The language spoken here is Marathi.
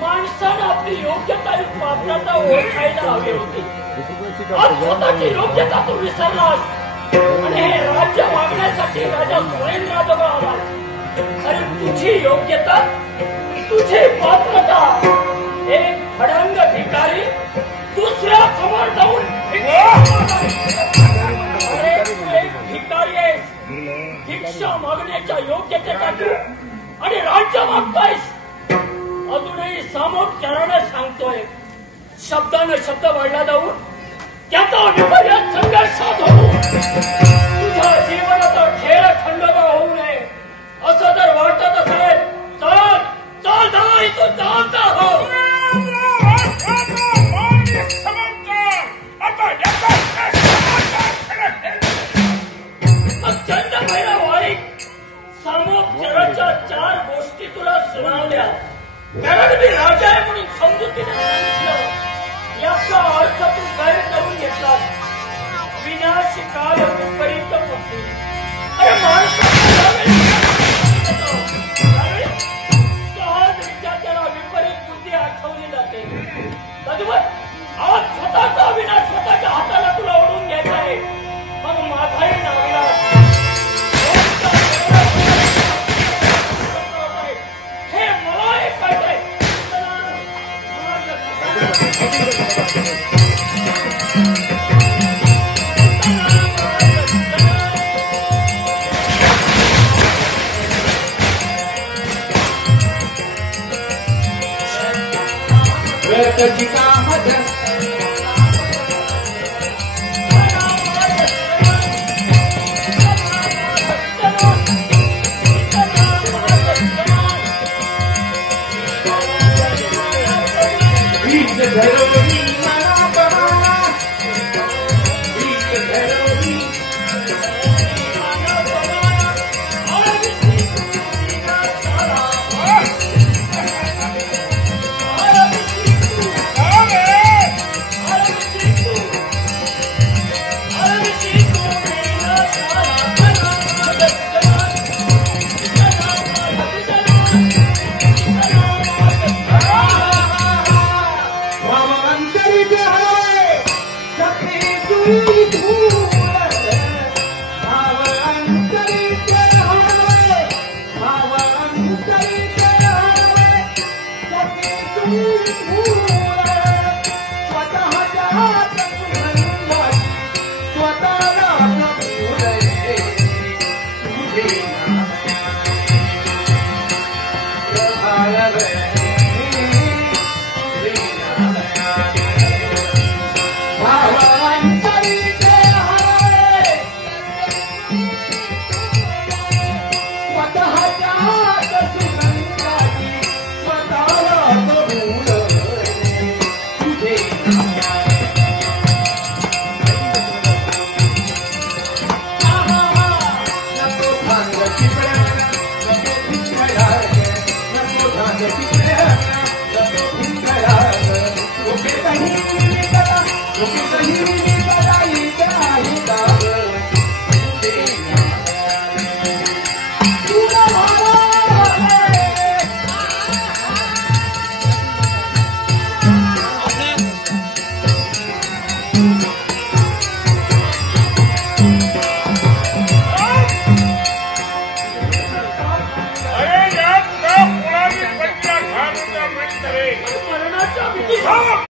माणसानं आपली योग्यता वापरता ओळखायला हवी होती. आज स्वतःची योग्यता तू विसरलास आणि हे राज्य मागण्यासाठी राजा सुरेंद्राजवळ आलास. अरे तुझी योग्यता, तुझी पात्रता एक खडंग भिकारी दुसऱ्या समोर जाऊन अरे तू एक भिकारी आहेस. भिक्षा मागण्याच्या योग्यतेचा तू आणि राज्य मागतायस. अजूनही सामोपचाराने सांगतोय, शब्दानं शब्द वाढला जाऊन त्याचा विपर्यात संघर्षात होऊ तुझ्या जीवनाचा खेळ खंडोबा होऊ नये असं जर वाटत असेल तर चाल जा इथून चालता हो. चंद महिला वाईक सामोपचाराच्या 4 गोष्टी तुला सुनावल्या. कारण मी राजा आहे म्हणून समजुतीने सांगितलं. याचा अर्थ तू गैर करून घेतला. विनाश काल विपरीत होती. अरे सहजरित्या त्याला विपरीत बुद्धी आठवली जाते. तद्वत आज स्वतःचा विनाश स्वतःच्या हाताला तुला ओढून घ्यायचा आहे. मग माझाही नाविलाज. हे मला एक कळतंय. Hare